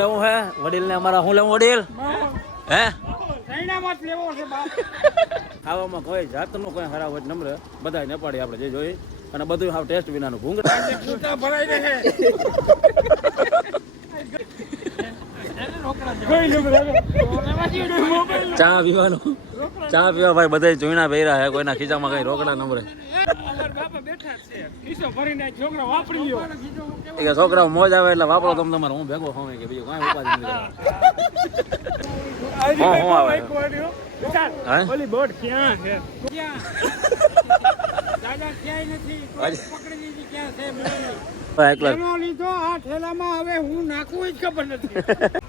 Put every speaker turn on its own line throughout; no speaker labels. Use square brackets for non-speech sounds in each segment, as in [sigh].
લેવું હે? વડીલ ને અમારા શું લેવું વડીલ? હે? ખાવામાં કોઈ જાતનું કોઈ ખરાબ હોય નમ્ર બધા ને પાડી આપણે જે જોઈએ અને બધું હાવ ટેસ્ટ વિનાનું ભૂંગ. ચા પીવાનું. ચા પીવા ભાઈ બધા જોઈના પહેર્યા હે કોઈના ખીચામાં કઈ રોકડા નંબરે. કે છોકરાઓ મોજ આવે એટલે વાપરો તમે તમારે હું ભેગો હોઉં કે બીજું કાંઈ ઉપાધિ નથી. હું આવે.
ઓલી બોટ ક્યાં છે? દાદા ક્યાંય નથી. પકડી લીધી ક્યાં છે
ભાઈ એકલા
એનો લીધો આ ઠેલામાં હવે હું નાખું જ ખબર નથી.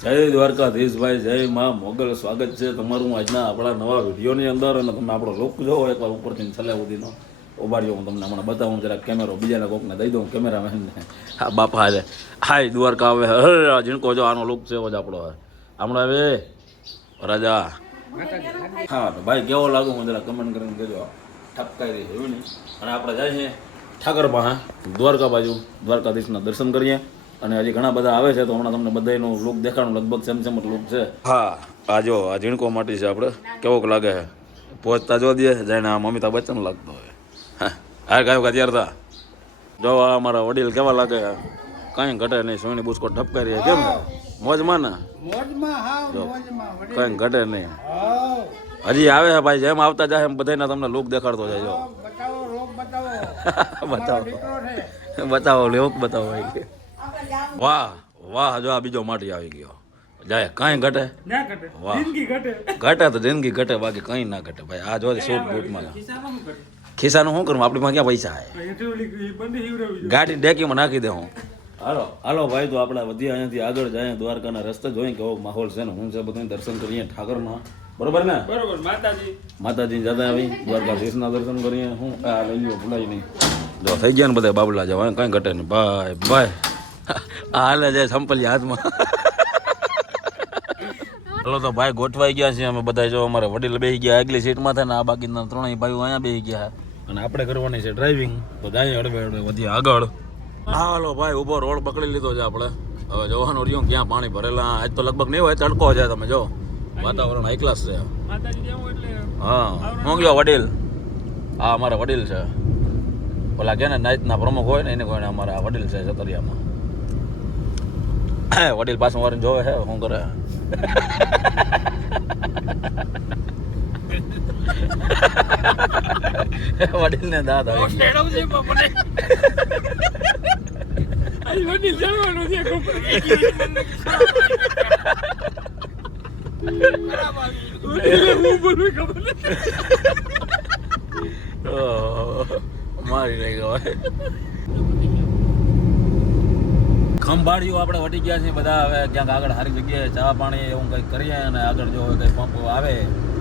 જય દ્વારકાધીશભાઈ જય માં મોગલ સ્વાગત છે તમારું આજના આપણા નવા વિડીયોની અંદર અને તમે આપણો લુક જોવો એકવાર ઉપરથી છેલ્લે સુધીનો. ઉભાડ્યો હું તમને હમણાં બતાવું જરા કેમેરો બીજાને કોકને દઈ દઉં કેમેરામેનને હા, બાપા હાલે હાય, દ્વારકા આવે હે ઝીણકો જો, આનો લુક છે જ આપણો હવે. હમણાં હવે, રાજા. હા તો ભાઈ, કેવો લાગુ હું જરા કમેન્ટ કરીને કહેજો. ઠપકાઈ રહી એવું નહીં. અને આપણે જાય છે ઠાકર પાસે દ્વારકા બાજુ, દ્વારકાધીશના દર્શન કરીએ. અને હજી ઘણા બધા આવે છે, તો હમણાં તમને બધાનું લુક દેખાડું. લગભગ સેમ સેમ લુક છે. હા, આ જો, આ ઝીણકો માટી છે આપણે. કેવોક લાગે છે? પહોંચતા જો દે, જાણે આ અમિતાભ બચ્ચન લાગતો હોય. હા હા કાંઈ વખત યાર તા? જો આ અમારા વડીલ કેવા લાગે? કાંઈ ઘટે નહીં સોની બુસ્કો ઠપકારી. કેમ? મોજમાં ને? કાંઈ ઘટે નહીં. હજી આવે છે ભાઈ જેમ આવતા જાય એમ બધાને તમને લુક દેખાડતો જાય જો.
બતાવો બતાવો. લોક [laughs]
બતાવો વાહ વાહ જો આ બીજો માટી આવી ગયો. જાય કાંઈ ઘટે?
ઘટે.
વાહ.
ઘટે.
તો જિંદગી ઘટે બાકી કંઈ ના ઘટે. ભાઈ આ જો સૂટ બૂટમાં? ખિસ્સાનું શું કરું? આપણી પાસે ક્યાં પૈસા આવે. ગાડી ડેકીમાં નાખી દે હું. હાલો હાલો ભાઈ તો આપણે વધી અહીંયાથી આગળ જાય દ્વારકાના રસ્તે જોઈએ કેવો માહોલ છે ને? હું છે બધું દર્શન કરીએ ઠાકરના બરોબર ને?
બરોબર માતાજી.
માતાજી જતા આવી દ્વારકાધીશના દર્શન કરીએ. હું આ લઈ ગયો ભૂલાય નહીં. જો થઈ ગયા ને બધા બાબલા જવા કાંઈ ઘટે નહીં. ભાઈ ભાઈ આ હાલે જાય સંપલી હાથમાં. ચલો તો ભાઈ ગોઠવાઈ ગયા છે અમે બધા. જો અમારે વડીલ બેસી ગયા આગલી સીટમાં થાય ને આ બાકીના ત્રણેય ભાઈઓ અહીંયા બેસી ગયા. અને આપણે કરવાની છે ડ્રાઇવિંગ તો જાય હળવે હળવે વધીએ આગળ. હાલો ભાઈ ઊભો રોડ પકડી લીધો છે આપણે. હવે જોવાનું રહ્યું ક્યાં પાણી ભરેલા? આજ તો લગભગ નહીં હોય તડકો છે તમે જો. વાતાવરણ હાઈ ક્લાસ છે.
માતાજી જેવું એટલે
હા હું ગયો વડીલ. હા અમારા વડીલ છે. ઓલા કે ને નાઈટના પ્રમુખ હોય ને એને કોઈને અમારા વડીલ છે સતરિયામાં [coughs] વડીલ પાછું વારીને જોવે છે શું કરે. વડીલ ને દાદ આવે
વડીલ છે
મારી નહીં ખંભાળિયું આપણે વટી ગયા છે બધા હવે ક્યાંક આગળ સારી જગ્યાએ ચા પાણી એવું કંઈક કરીએ અને આગળ જો કંઈ પંપ આવે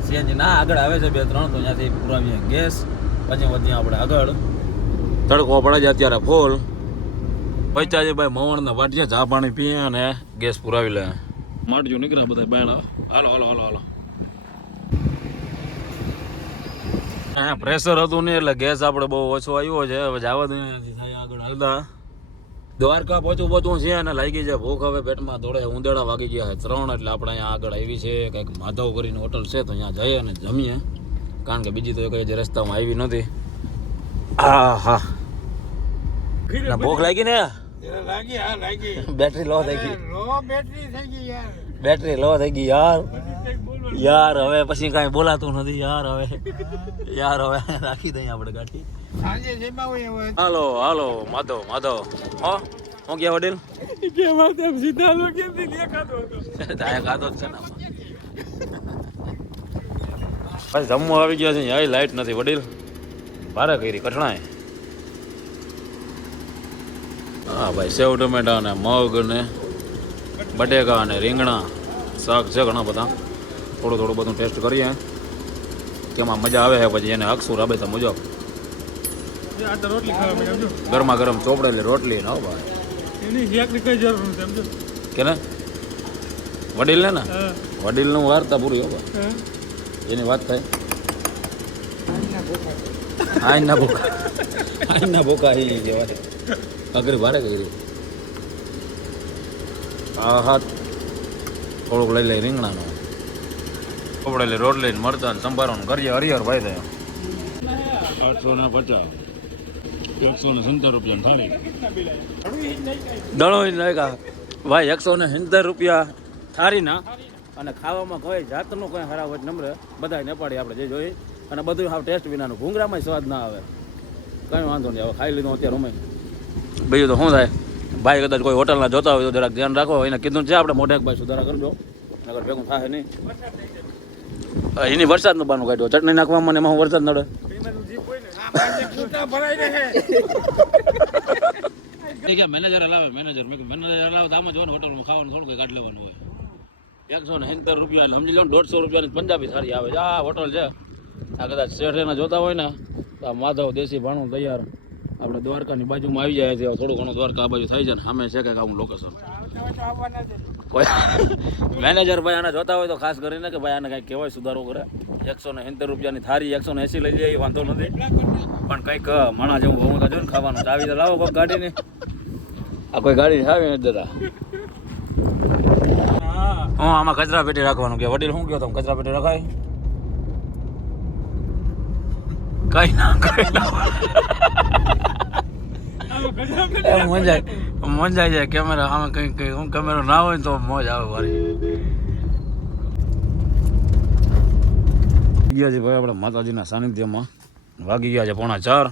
સીએનજી ના, આગળ આવે છે બે ત્રણ, તો ત્યાંથી પુરાવીએ ગેસ. પછી વધીએ આપણે આગળ. તડકો પડે છે અત્યારે ફૂલ. પૈચાજી ભાઈ મવણને વાટીએ ચા પાણી પીએ અને ગેસ પુરાવી લે. માટજો નીકળ્યા બધા બાયણા હાલો હાલો હાલો હાલો. હા પ્રેશર હતું નહીં એટલે ગેસ આપણે બહુ ઓછો આવ્યો છે. હવે જવા દઈએ આગળ હાલતા. દ્વારકા પહોંચું પહોંચું છે અને લાગી જાય. ભૂખ હવે પેટમાં થોડે ઉંદેડા વાગી ગયા છે ત્રણ એટલે આપણે અહીંયા આગળ આવી છે. કંઈક માધવ કરીને હોટલ છે તો અહીંયા જઈએ અને જમીએ. કારણ કે બીજી તો કઈ જે રસ્તામાં આવી નથી. હા હા ભૂખ લાગી ને?
લાગી
બેટરી લો થઈ ગઈ.
બેટરી ગઈ યાર.
બેટરી લો થઈ ગઈ યાર. યાર હવે પછી કાંઈ બોલાતું નથી યાર હવે. યાર હવે રાખી દઈએ આપણે ગાડી. હાલો હાલો માધવ માધવ. હો હું ગયા વડીલ?
કે માથે આમ સીધા લો કેમથી દેખાતો હતો
તાયા ખાતો જ છે ને પછી જમવા આવી ગયા છે અહીં લાઈટ નથી વડીલ. ભારે કરી કઠણાય. હા ભાઈ સેવ ટમેટા ને મગ ને બટેકા ને રીંગણા શાક છે ઘણા બધા. થોડું થોડું બધું ટેસ્ટ કરીએ. કેમાં મજા આવે છે પછી એને હકશું રાબે તો મજા
આ તો રોટલી ખાવા મળ્યા જો
ગરમા ગરમ ચોપડેલી રોટલી ના ભાઈ.
એની શેકની કઈ જરૂર નથી સમજો?
કે ને વડીલ ને વાર્તા પૂરી હો એની વાત થાય. આઈના ભૂકા આઈના ભૂકા હી કહેવાય. અઘરી ભારે કરી. આ હાથ થોડુંક લઈ લઈ રીંગણાનું. કપડેલી રોટલી મરચાં ને સંભારો ને કરીએ હરિહર ભાઈ થાય. આઠસો ને પચાસ. એકસો ને સિત્તેર રૂપિયા થાળી. દણો લાગ્યા. ભાઈ એકસો ને સિત્તેર રૂપિયા થાળીના. અને ખાવામાં કોઈ જાતનું કોઈ હરાવટ નમ્ર બધા નેપાળી આપણે જે જોઈએ. અને બધું હાવ ટેસ્ટ વિનાનું. ભૂંગરામાં સ્વાદ ના આવે. કંઈ વાંધો નહીં. હવે ખાઈ લીધું અત્યારે અમે. બીજું તો શું થાય? ભાઈ કદાચ કોઈ હોટલના જોતા હોય તો જરાક ધ્યાન રાખો. એને કીધું છે આપણે મોઢેક ભાઈ સુધારા કરજો. નગર ભેગું થાય નહીં. એની વરસાદનું બાનું કાઢ્યો. ચટણી નાખવામાં મને એમાં વરસાદ નડે. મેનેજર હલાવે? મેનેજર મેં મેનેજર હલાવે તો આમાં જો ને હોટલમાં ખાવાનું, થોડું કંઈ કાઢ લેવાનું હોય. એકસો ને સિત્તેર રૂપિયા સમજી લો દોઢસો રૂપિયાની પંજાબી સારી આવે. છે આ હોટલ છે. આ કદાચ શેઠ એના જોતા હોય ને, તો આ માધવ દેશી ભાણું તૈયાર. આપણે દ્વારકાની બાજુમાં આવી જાય છે થોડું ઘણું દ્વારકા આ બાજુ થઈ જાય ને, સામે છે કે આવું લોકેશન મેનેજર ભાઈ આને જોતા હોય તો ખાસ કરીને કે ભાઈ આને કાંઈક કહેવાય સુધારો કરે. એકસો ને સિત્તેર રૂપિયાની થારી એકસો ને એંસી લઈ જાય એ વાંધો નથી. પણ કંઈક માણા જેવું ભમું જો ને ખાવાનું. ચાવી તો લાવો કોઈ ગાડીની. આ કોઈ ગાડી આવી નથી દેતા હું. આમાં કચરા પેટી રાખવાનું કે? વડીલ શું કહો તમે? કચરા પેટી રખાય? કઈ ના કઈ ના મંજાય મંજાઈ જાય કેમેરા આમાં કઈ કઈ હું કેમેરો ના હોય તો મોજ આવે વારી ગયા છે ભાઈ આપણે માતાજીના સાનિધ્યમાં. વાગી ગયા છે પોણા ચાર.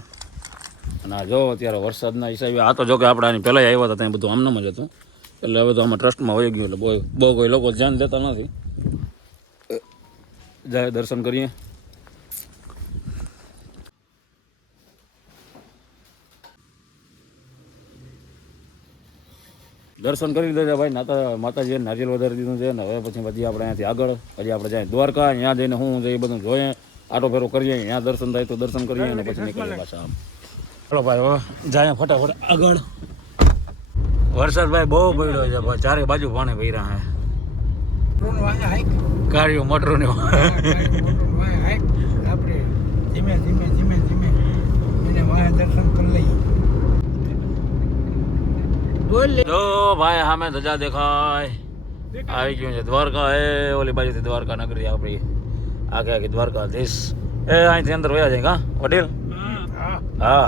અને આ જો અત્યારે વરસાદના હિસાબે, આ તો જો કે આપણે આની પહેલાં આવ્યા હતા, ત્યાં બધું આમનામ જ હતું. એટલે હવે તો આમાં ટ્રસ્ટમાં વહી ગયું, એટલે બહુ બહુ કોઈ લોકો ધ્યાન દેતા નથી. જાય, દર્શન કરીએ. દર્શન કરી લીધા ભાઈ નાતા માતાજીએ નારિયેલ વધારી દીધું છે ને હવે પછી બધી આપણે અહીંયાથી આગળ પછી આપણે જાય દ્વારકા અહીંયા જઈને શું છે બધું જોઈએ આટો ફેરો કરીએ અહીંયા દર્શન થાય તો દર્શન કરીએ અને પછી નીકળીએ પાછા આમ. ચલો ભાઈ હવે જાય ફટાફટ આગળ. વરસાદ ભાઈ બહુ પડ્યો છે ભાઈ ચારે બાજુ પાણી ભર્યા હે કાર્યો. મોટરો ને
ધીમે ધીમે ધીમે ધીમે એને વાંહે દર્શન કરી લઈએ બોલ લે.
જો ભાઈ સામે ધજા દેખાય. આવી ગયું છે દ્વારકા. એ ઓલી બાજુથી દ્વારકા નગરી આપણી આખે આખી દ્વારકા દેશ એ અહીંથી અંદર વયા જાય કા વડીલ?
હા.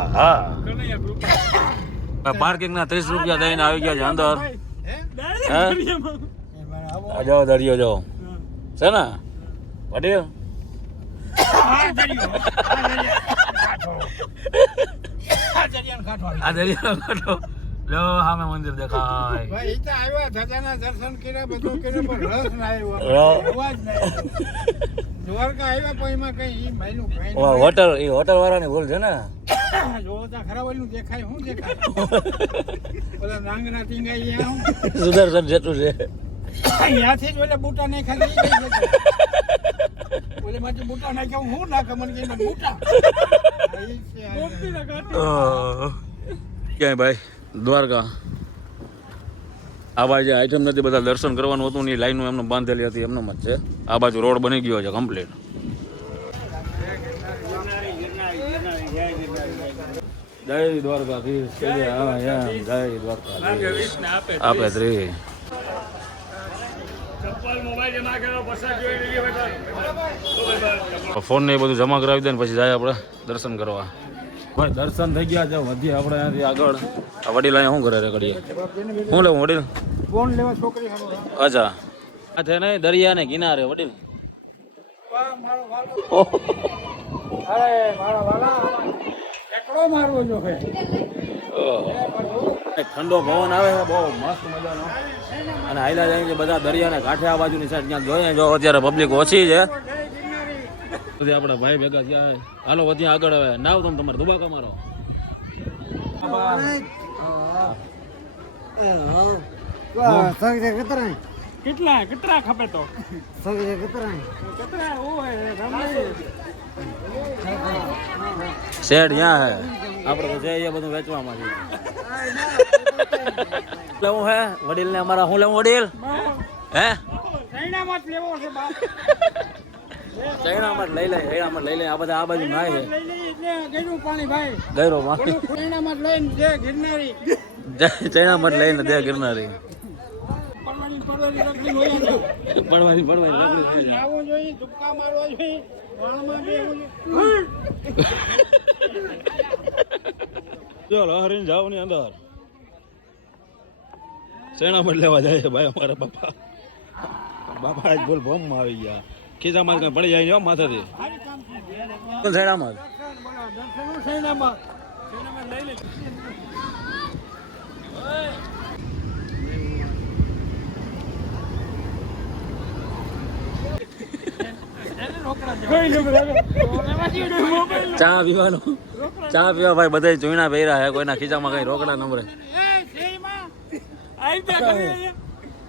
હા પાર્કિંગ ના ત્રીસ રૂપિયા દઈને આવી ગયા છે અંદર. જાઓ દરિયો જાઓ. છે ને? વડીલ.
આ દરિયાનો કાંઠો આવી
હામે મંદિર દેખાય.
ભાઈ ઈ તો આવ્યા ધજાના દર્શન કર્યા બધું કર્યું પણ રસ ના આવ્યો. અવાજ ના આવ્યો. દ્વારકા આવ્યા પણ એમાં કઈ ઈ માયલું કઈ
ઓ, હોટલ એ હોટલ વાળાની ભૂલ છે ને?
નહીં. જોતા ખરા ઓલું દેખાય શું દેખાય? [laughs] ઓલા નાંગના ટીંગા ઈ હું
સુદર્શન જેટલું છે.
અહીંયાથી જ ઓલે બૂટા નહીં ખાલી ઈ કઈ જતા. ઓલે માંથી બૂટા નાખ્યા હું શું નાખે? મને કે એમાં બૂટા. [laughs] ઈ
ક્યાંય ભાઈ? દ્વારકા. આ બાજુ આઈટમ નથી, બધા દર્શન કરવાનું હતું ને એ લાઈનો એમને બાંધેલી હતી એમનો જ છે. આ બાજુ રોડ બની ગયો છે કમ્પ્લીટ જય દ્વારકાધીશ. જય દ્વારકાધીશ. આપે ત્રી. ફોન ને એ બધું જમા કરાવી દે ને પછી જાય આપણે દર્શન કરવા. ભાઈ દર્શન થઈ ગયા છે. વધી આપણે અહીંયાથી આગળ. આ વડીલ અહીંયા શું કરે રે ઘડીએ શું લેવું વડીલ?
ફોન લેવા છોકરી
અચ્છા. આ છે નહીં દરિયા ને કિનારે વડીલ. ઠંડો પવન આવે છે બહુ મસ્ત મજાનો. અને હાઈલા જાય છે બધા દરિયાને કાંઠે આ બાજુની સાઈડ ત્યાં જોઈએ જો અત્યારે પબ્લિક ઓછી છે. પછી આપણા ભાઈ ભેગા થયા. હાલો વધ્યા આગળ હવે. નાવ તમે તમારે દુબાકા મારો.
કેટલા કેટલા ખપે તો? શેઠ ક્યાં
શેડ હે. આપણે તો જઈએ બધું વેચવામાં છે. લેવું હે? વડીલ ને અમારા શું લેવું વડીલ? હે?
લેવો છે બાપ
ચૈણામાં જ લઈ લે ચૈણામાં લઈ લે આ બધા આ બાજુ નાય છે.
ગળ્યું પાણી ભાઈ.
ગયરો માં
ચાઇનામાં જ લઈને જે ગિરનારી.
ચૈણામાં જ લઈને દે ગિરનારી.
પડવાની ને.
પડવાની પડવાની
હા,
લાકડી થઈ જાય.
આવો જોઈએ ધુક્કા મારવા જોઈએ. વાળમાં બેહવું
ચાલો હરીને જાવની અંદર. શેના મટ લેવા જાય છે ભાઈ અમારા બાપા. બાપા આજ બોલ બોમ આવી ગયા. ખીચામાં કઈ પડી જાય માથાથી
દેવા.
ચા પીવાનો ચા પીવા ભાઈ બધા જોઈના પહેર્યા હે કોઈના ખીચામાં કઈ રોકડા નંબરે.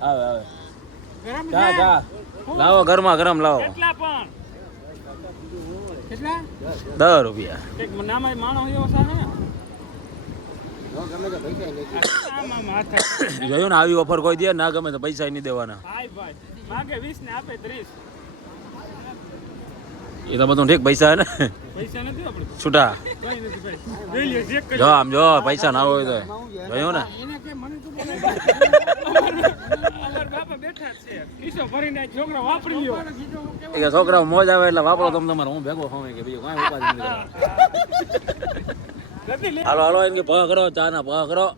આવે આવે ચા
છે?
ચા લાવો ગરમા ગરમ લાવો.
કેટલા પણ? કેટલા?
દસ રૂપિયા.
એક નામાં માણસ એવો
જોયું ને આવી ઓફર કોઈ દે ના ગમે તો પૈસા નહીં દેવાના.
ભાઈ ભાઈ માગે 20 ને આપે 30
એ તો બધું ઠીક પૈસા ને. છૂટા. જો આમ જો પૈસા ના હોય તો. જોયું ને?
કે છોકરો
મોજ આવે એટલે વાપરો તમે તમારે હું ભેગો હોમે કે બીજું કાંઈ ઉપાધિ નથી હાલો હાલો એને કે ભા કરો ચા ના ભા કરો.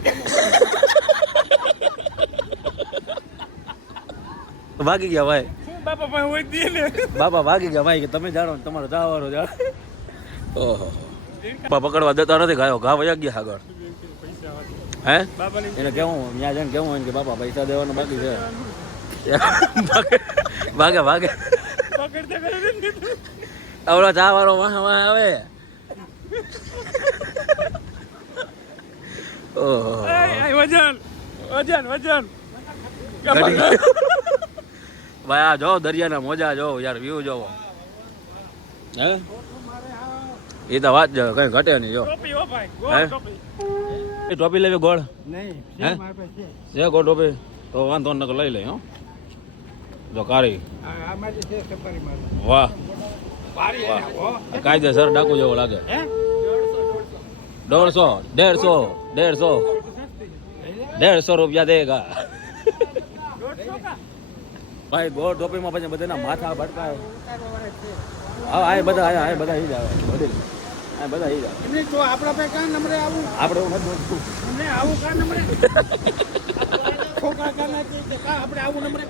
[laughs] ભાગી ગયા ભાઈ.
બાપા
ભાગી ગયા ભાઈ કે તમે જાણો તમારો જાવાનો જાણો. [laughs] ઓહો. પકડવા દેતા નથી ગાયો ઘા વયા ગયા આગળ. હે? એને કેવું? ત્યાં જઈને કેવું હોય કે બાપા પૈસા દેવાનું બાકી છે? ભાગે ભાગે આવડો ચા વાળો વાહ વાહ આવે. ઓહો.
વજન વજન વજન.
ભાઈ આ જો દરિયાના મોજા જો યાર વ્યૂ જોવો. હે? એ તો વાત જો કઈ ઘટે નહીં જો.
ટોપી ઓ ભાઈ
હે?
ટોપી
લેવી ગોળ?
નહીં
હે? ગોળ ટોપી તો વાંધો નકર લઈ લે હો. જો કારી વાહ. કાયદેસર ડાકુ જેવો લાગે.
હે?
દોઢસો દેડસો દેડસો દેડસો રૂપિયા દેગા ભાઈ ગોળ ટોપીમાં પછી બધાના માથા ભટકાય હા આ બધા આ બધા જ આવે. આ બધા જ
એમને તો આપણા પાસે કાં નંબરે આવું?
આપણે એવું નથી બોલતું.
અમને આવું કાં નંબરે? છોકરા કાં નથી કાં આપણે આવું નંબરે?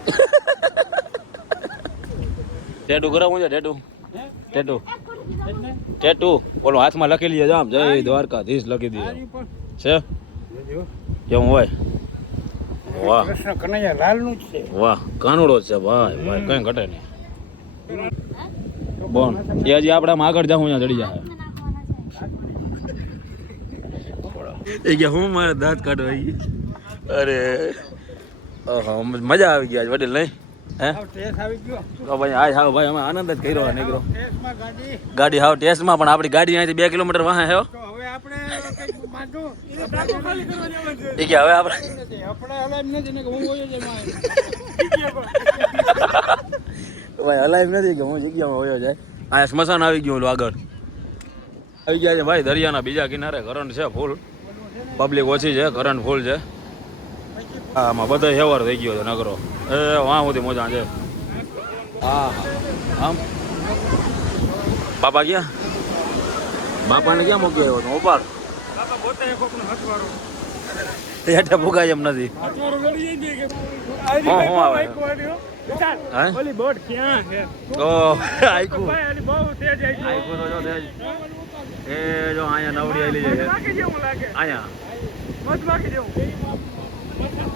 ટેટુ કરાવવું છે ટેટુ? ટેટુ? ટેટુ? ઓલો હાથમાં લખી લઈએ આમ જય દ્વારકાધીશ લખી દઈએ છે. કેવું હોય? વાહ.
કૃષ્ણ કનૈયા લાલનું છે.
વાહ કાનુડો જ છે ભાઈ ભાઈ કઈ ઘટે નહીં. બોન એ હજી આપણે આમ આગળ જાઉં ત્યાં ચડી જાય એ કે હું મારે દાંત કાઢવા ઈ. અરે મજા આવી ગઈ આજ વડીલ નહીં? હે?
આવ ટેસ આવી ગયો.
તો ભાઈ હાવ ભાઈ અમે આનંદ જ કર્યો આ નીકળો.
ગાડી.
ગાડી હાવ ટેસ્ટમાં પણ આપણી ગાડી અહીંથી બે કિલોમીટર વાહે હે.
હવે આપણે કંઈક માંગો ટાંકો ખાલી કરવા જવાનું છે.
એ કે હવે આપણે
નથી. આપણે હવે એમ નથી ને કે હું હોય જ એમાં.
ભાઈ હલાય નથી કે હું જગ્યામાં વયો જાય અહીંયા સ્મશાન આવી ગયું આગળ. આવી ગયા છે ભાઈ દરિયાના બીજા કિનારે કરંટ છે ફૂલ. પબ્લિક ઓછી છે કરંટ ફૂલ છે. આમાં બધો હેવર થઈ ગયો છે નગરો. એ વાં સુધી મોજા છે. હા આમ. બાપા ક્યાં? બાપાને ક્યાં મૂકી આવ્યો
હથવારો
હેઠે ભૂગાય એમ નથી. હું હું આવે?
ઓલી બોટ ક્યાં છે?
ઓ આઈકુ
બહુ તેજ
આઈકુ તો જો તેજ. એ જો અહીંયા નવડી છે.
બાકી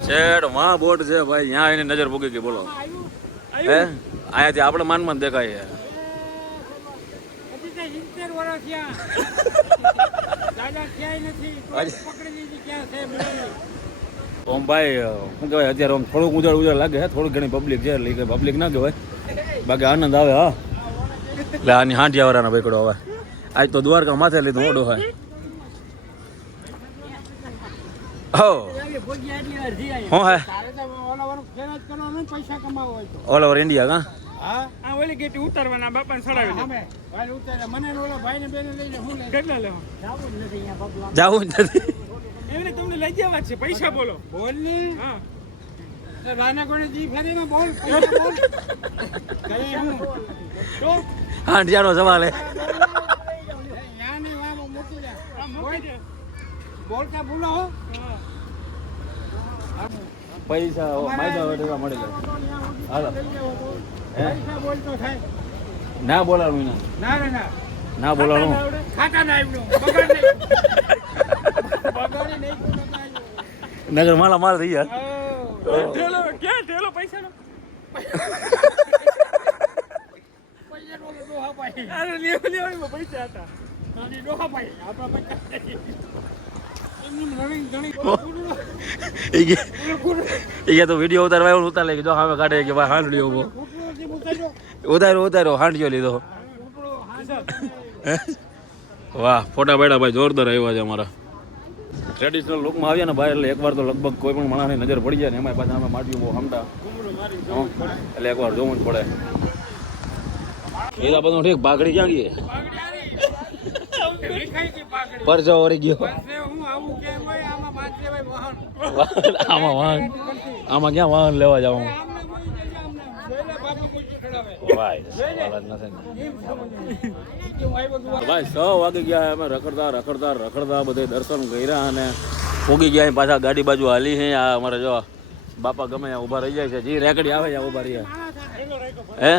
શેઠમાં બોટ છે ભાઈ. ત્યાં એની નજર ભૂગી ગઈ બોલો. હે? અહીંયાથી આપણે માન માન દેખાય છે.
હજી તો 70 વર્ષ થયા દાદા ક્યાંય નથી કોઈ
હજી-
પકડી લીધી ક્યાં છે બોલી.
ઓમ ભાઈ શું કહેવાય અત્યારે આમ થોડુંક ઉજાડ ઉજાડ લાગે છે. ઘણી પબ્લિક છે એટલે પબ્લિક ના કહેવાય. બાકી આનંદ આવે હા. એટલે આની હાંડિયા વાળાના બેકડો હવે આજ તો દ્વારકા માથે લીધું ઓડો હોય હો
ભોગી આટલી વાર જી આયા.
હું હે
તારે તો ઓલા
ઓવર ઇન્ડિયા કા
હા? ઓલી ગેટી ઉતારવાના બાપાને લેવા જાવું જ નથી.
એમને તમને લઈ જવા છે પૈસા બોલો
બોલ ને
હાંડિયાનો સવાલ
બોલતા. ભૂલો
પૈસા માયદા વટેલા મળી જાય. હાલો. ના બોલાવું ના
ના ના.
ના બોલાવું.
ખાતા ના આવ્યું
નગર માલા માલ થઈ ગયા
ઢેલો ક્યાં ઢેલો પૈસાનો?
પૈસા
હતા.
ડોહા પાઈ આપણા પૈસા.
એ તો વીડિયો ઉતારવા એવું ઉતાર લે જો સામે કાઢે કે ભાઈ હાંડ્યો ઊભો
ઉતારો ઉતાર્યો
હાંડ્યો લીધો? વાહ, ફોટા પાડ્યા ભાઈ, જોરદાર આવ્યા છે અમારા. ટ્રેડિશનલ લુકમાં આવ્યા ને ભાઈ, એટલે એકવાર તો લગભગ કોઈ પણ માણસની નજર પડી જાય ને એમાં પાછા અમે માટી બહુ હમતા. એટલે એકવાર જોવું જ પડે. એ બધું ઠીક ભાગડી ક્યાં ગઈ? પરજો ઓરી ગયો.
આમાં વાહન.
આમાં ક્યાં વાહન લેવા
જાવ?
ભાઈ છ. વાગી ગયા અમે રખડતા રખડતા રખડતા બધે દર્શન કર્યા અને ફૂગી ગયા પાછા ગાડી બાજુ હાલી છે આ અમારે જો બાપા ગમે ત્યાં ઊભા રહી જાય છે. જે રેકડી આવે છે ઊભા રહી હે?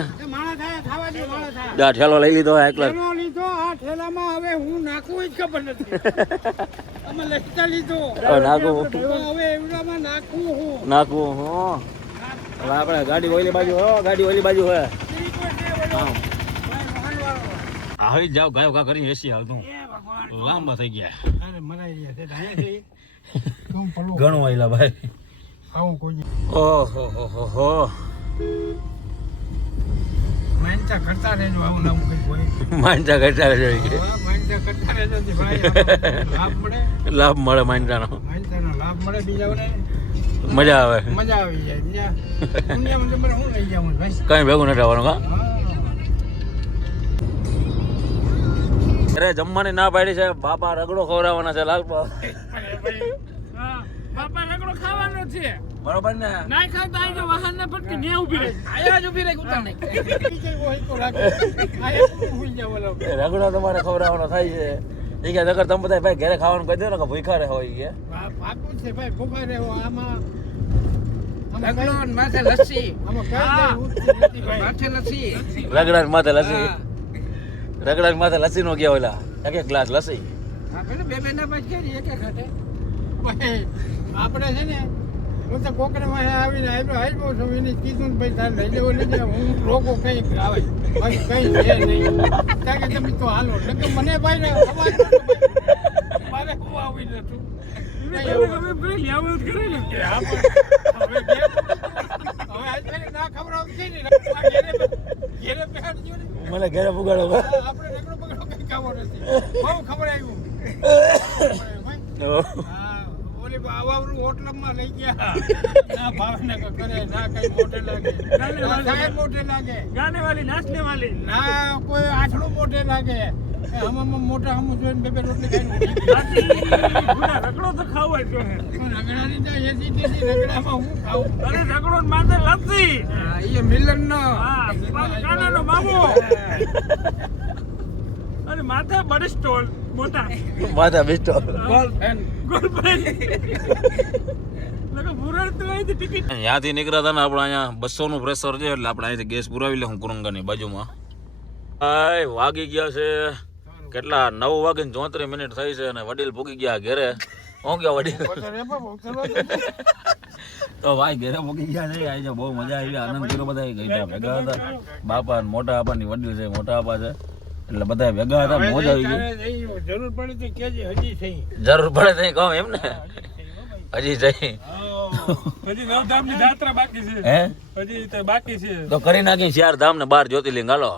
દે
ઠેલો લઈ લીધો એકલા
ઠેલો લીધો આ ઠેલામાં હવે હું નાખું જ ખબર નથી. [laughs] અમે લખતા લીધો.
નાખું.
હવે એવડામાં નાખું હું.
નાખું હું. આપણે ગાડી ઓલી બાજુ હો ગાડી ઓલી બાજુ હે. આવી જાવ ગાયો ગા કરીને એસી હાલતું લાંબા થઈ ગયા.
અરે મરાઈ ગયા
ઘણું આવેલા ભાઈ.
આવું કોઈ
ઓહો હો હો હો.
માનતા કરતા રહેજો આવું નામ કઈ માનતા કરતા રહેજો લાભ મળે.
લાભ મળે
માનતાનો. લાભ મળે બીજાઓને.
મજા આવે.
મજા આવી જાય. બીજા દુનિયામાં તમારે શું લઈ જવું ભાઈ?
કઈ ભેગું નથી આવવાનું કા અરે જમવાની ના પાડી છે. બાપા રગડો ખવડાવવાના છે લાલપા
બાપા રગડો ખાવાનો છે.
બરોબર ને?
ના ખાતા આઈને વાહન ને ફટકે ને ઊભી રહી.
આયા જ ઊભી રહી ઉતારને કઈ હોય તો રાખો આયા તો હુઈ જાવ
રગડો તમારે ખવડાવવાનો થાય છે. એ કે નગર તમે બધા ભાઈ ઘરે ખાવાનું કહી દો ને કે ભૂખા રહે હોય કે.
પાકું છે ભાઈ ભૂખા રહેવો આમાં
રગડો માથે લસ્સી. માથે લસ્સી.
રગડા માથે લસી રગડા માથે લસી નો ગયા ઓલા. એક એક ગ્લાસ લસી
બે બે ના પછી એક
ભાઈ આપણે છે ને હું તો કોકરે માં આવીને આવ્યો આવ્યો છું એને કીધું ભાઈ તારે લઈ લેવો લઈ જાય હું રોકો કઈ આવે. ભાઈ કઈ છે નહીં. કારણ કે તમે તો હાલો. નકર મને ભાઈ ને અવાજ મારે હું આવી નતું
મને ઘરે પુગાડો
આપણે બહુ ખબર આવ્યું [laughs] હા, ઓલી આવાવરું હોટલમાં લઈ ગયા. ના ભાવનગર કરે ના કઈ મોઢે લાગે. સાહેબ મોઢે લાગે.
ગાને વાલી નાચને વાલી
ના કોઈ આઠડું મોઢે લાગે. એ મોટા હમ જોઈને બે બે રોટલી ખાઈને
રગડો તો ખાવો જ
તો એસી રગડામાં હું
અરે રગડો ને માથે લસ્સી
એ મિલન નો
કાનાનો મામો અને માથે બડી સ્ટોલ. મોટા.
માથા બેસ્ટો. ત્યાંથી નીકળ્યા હતા ને આપણે અહીંયા બસો નું પ્રેશર છે એટલે આપણે અહીંથી ગેસ પુરાવી લે હું કુરંગાની બાજુમાં. વાગી ગયા છે. કેટલા? નવ વાગીને ચોત્રીસ મિનિટ થઈ છે અને વડીલ ભૂગી ગયા ઘેરે. હું ગયા વડીલ? તો ભાઈ ઘરે મૂકી ગયા છે. આજે બહુ મજા આવી. આનંદ કર્યો બધા ગઈડા ભેગા હતા. બાપા મોટા મોટા બાપાની વડીલ છે મોટા બાપા છે. એટલે બધા ભેગા હતા મોજ આવી ગઈ.
જરૂર પડે તો કેજે હજી થઈ
જરૂર પડે તો કહો એમ ને? હજી જઈ
હજી નવધામની જાત્રા બાકી છે.
હે?
હજી તો બાકી છે.
તો કરી નાખી ચાર ધામ ને બાર જ્યોતિર્લિંગ હાલો.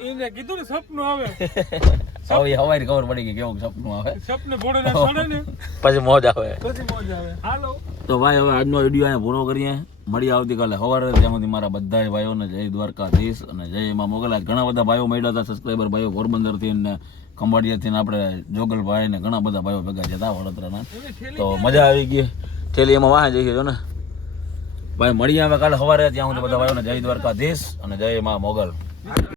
એને કીધું ને સપનું આવે. [laughs]
હવે હવાઈ ખબર પડી ગઈ કેવું સપનું આવે.
સપને ભોળે સડે ને.
પછી મોજ આવે.
પછી મોજ આવે. હાલો.
તો ભાઈ હવે આજનો વીડિયો અહીંયા પૂરો કરીએ. મળી આવતીકાલે સવારે. જેમાંથી મારા બધા ભાઈઓને જય દ્વારકાધીશ અને જય એમાં મોગલ. આજ ઘણા બધા ભાઈઓ મળ્યા હતા સબસ્ક્રાઈબર ભાઈઓ પોરબંદરથી ને ખંભાળિયાથી આપણે જોગલભાઈ ને ઘણા બધા ભાઈઓ ભેગા થયા હતા વડોદરાના. તો મજા આવી ગઈ. થેલી એમાં વાહે જઈ છો ને. ભાઈ મળીએ આવે કાલે સવારે. ત્યાં હું બધા ભાઈઓને જય દ્વારકાધીશ અને જય માં મોગલ.